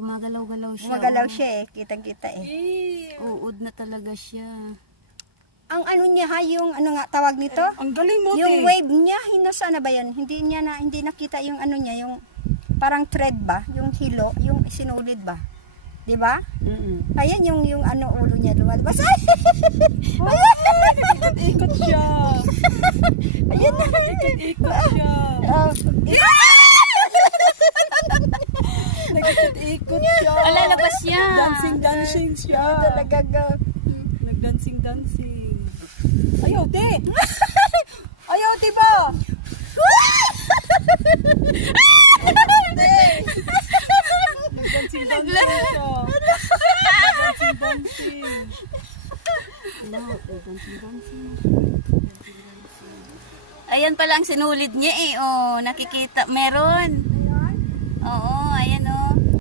Gumagalaw-galaw siya. Gumagalaw siya eh. Kitang-kita eh. Uod na talaga siya. Ang ano niya ha, yung ano nga tawag nito? Ang galing mo, Yung wave niya, hinasa na ba yan? Hindi nakita yung ano niya, yung parang thread ba? Yung hilo, yung sinulid ba? 'Di ba? Ayan yung ano ulo niya lumalabas. Ikot siya. Ayan na. Ikot siya. Nag-ikot siya. Lalabas siya. Dancing siya. Talaga Nag-dancing. Ayaw, te. Ayaw, te ba? Nag-dancing siya. Nag-dancing. Ayan pala ang sinulid niya eh. Oh, nakikita. Meron.